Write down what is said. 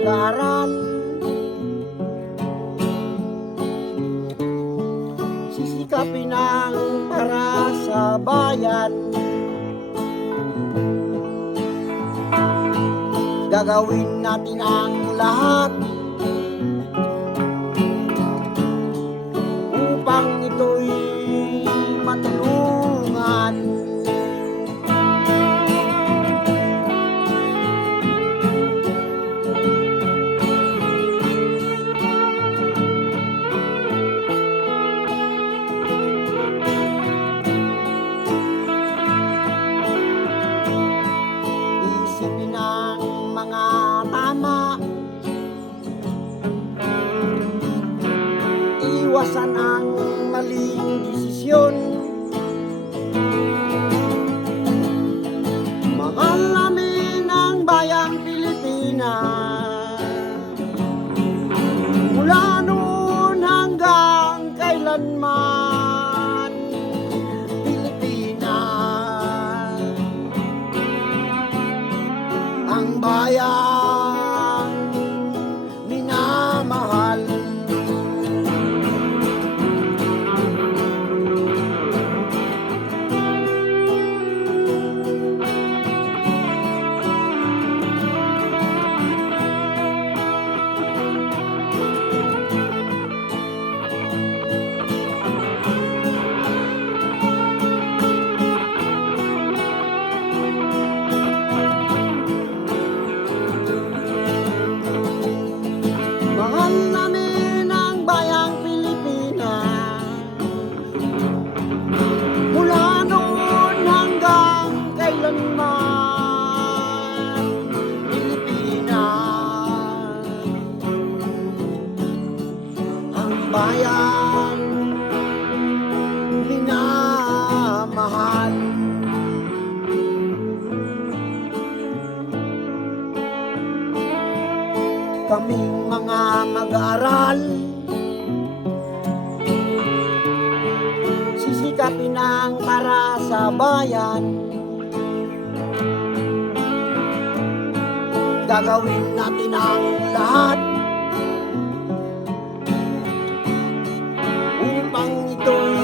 mag-aaral, sisikapin ang para sa bayan. Gagawin natin ang lahat upang ito'y matulungan. Isipin ang mga tama, iwasan ang maling desisyon. Mahal namin ang bayang Pilipinas, mula noon hanggang kailanman. Pilipinas, ang bayang minamahal. Mahal namin ang bayang Pilipinas, mula noon hanggang kailanman. Pilipinas, ang bayang minamahal. Kaming mga mag-aaral, sisikapin ang para sa bayan. Gagawin natin ang lahat upang ito'y